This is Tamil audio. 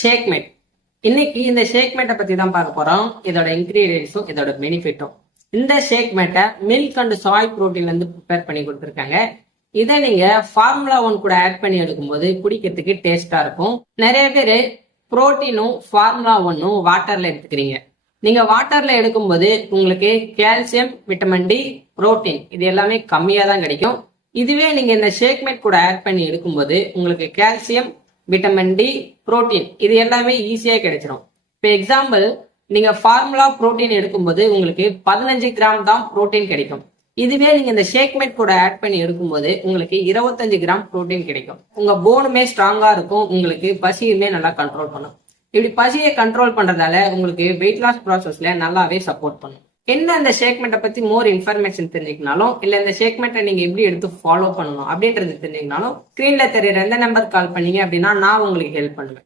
ஷேக்மேட். இன்னைக்கு இந்த ஷேக்மேட்டை பத்தி தான் பார்க்க போறோம். இதோட இன்கிரீடியன்ஸும் இதோட பெனிஃபிட்டும். இந்த ஷேக்மேட்டை மில்க் அண்ட் சாய் புரோட்டீன்ல இருந்து ப்ரிப்பேர் பண்ணி கொடுத்துருக்காங்க. இதை நீங்க ஃபார்முலா 1 கூட ஆட் பண்ணி எடுக்கும்போது குடிக்கிறதுக்கு டேஸ்டா இருக்கும். நிறைய பேர் புரோட்டீனும் ஃபார்முலா 1ம் வாட்டர்ல எடுத்துக்கிறீங்க. நீங்க வாட்டர்ல எடுக்கும்போது உங்களுக்கு கால்சியம், விட்டமின் டி, புரோட்டீன் இது எல்லாமே கம்மியா தான் கிடைக்கும். இதுவே நீங்க இந்த ஷேக்மேட் கூட ஆட் பண்ணி எடுக்கும்போது உங்களுக்கு கால்சியம், விட்டமின் டி, புரோட்டீன் இது எல்லாமே ஈஸியா கிடைச்சிடும். இப்போ எக்ஸாம்பிள், நீங்க ஃபார்முலா புரோட்டீன் எடுக்கும்போது உங்களுக்கு 15 கிராம் தான் புரோட்டீன் கிடைக்கும். இதுவே நீங்க இந்த ஷேக்மேட் கூட ஆட் பண்ணி எடுக்கும்போது உங்களுக்கு 25 கிராம் புரோட்டீன் கிடைக்கும். உங்க போனுமே ஸ்ட்ராங்கா இருக்கும். உங்களுக்கு பசியுமே நல்லா கண்ட்ரோல் பண்ணும். இப்படி பசியை கண்ட்ரோல் பண்றதால உங்களுக்கு வெயிட் லாஸ் ப்ராசஸ்ல நல்லாவே சப்போர்ட் பண்ணும். என்ன அந்த ஷேக்மெண்ட்டை பத்தி மோர் இன்ஃபர்மேஷன் தெரிஞ்சுக்கனாலும் இல்ல இந்த ஷேக்மெண்ட்டை நீங்க எப்படி எடுத்து ஃபாலோ பண்ணணும் அப்படின்றது தெரிஞ்சுக்கனாலும் ஸ்கிரீன்ல தெரியற எந்த நம்பர் கால் பண்ணீங்க அப்படின்னா நான் உங்களுக்கு ஹெல்ப் பண்ணுவேன்.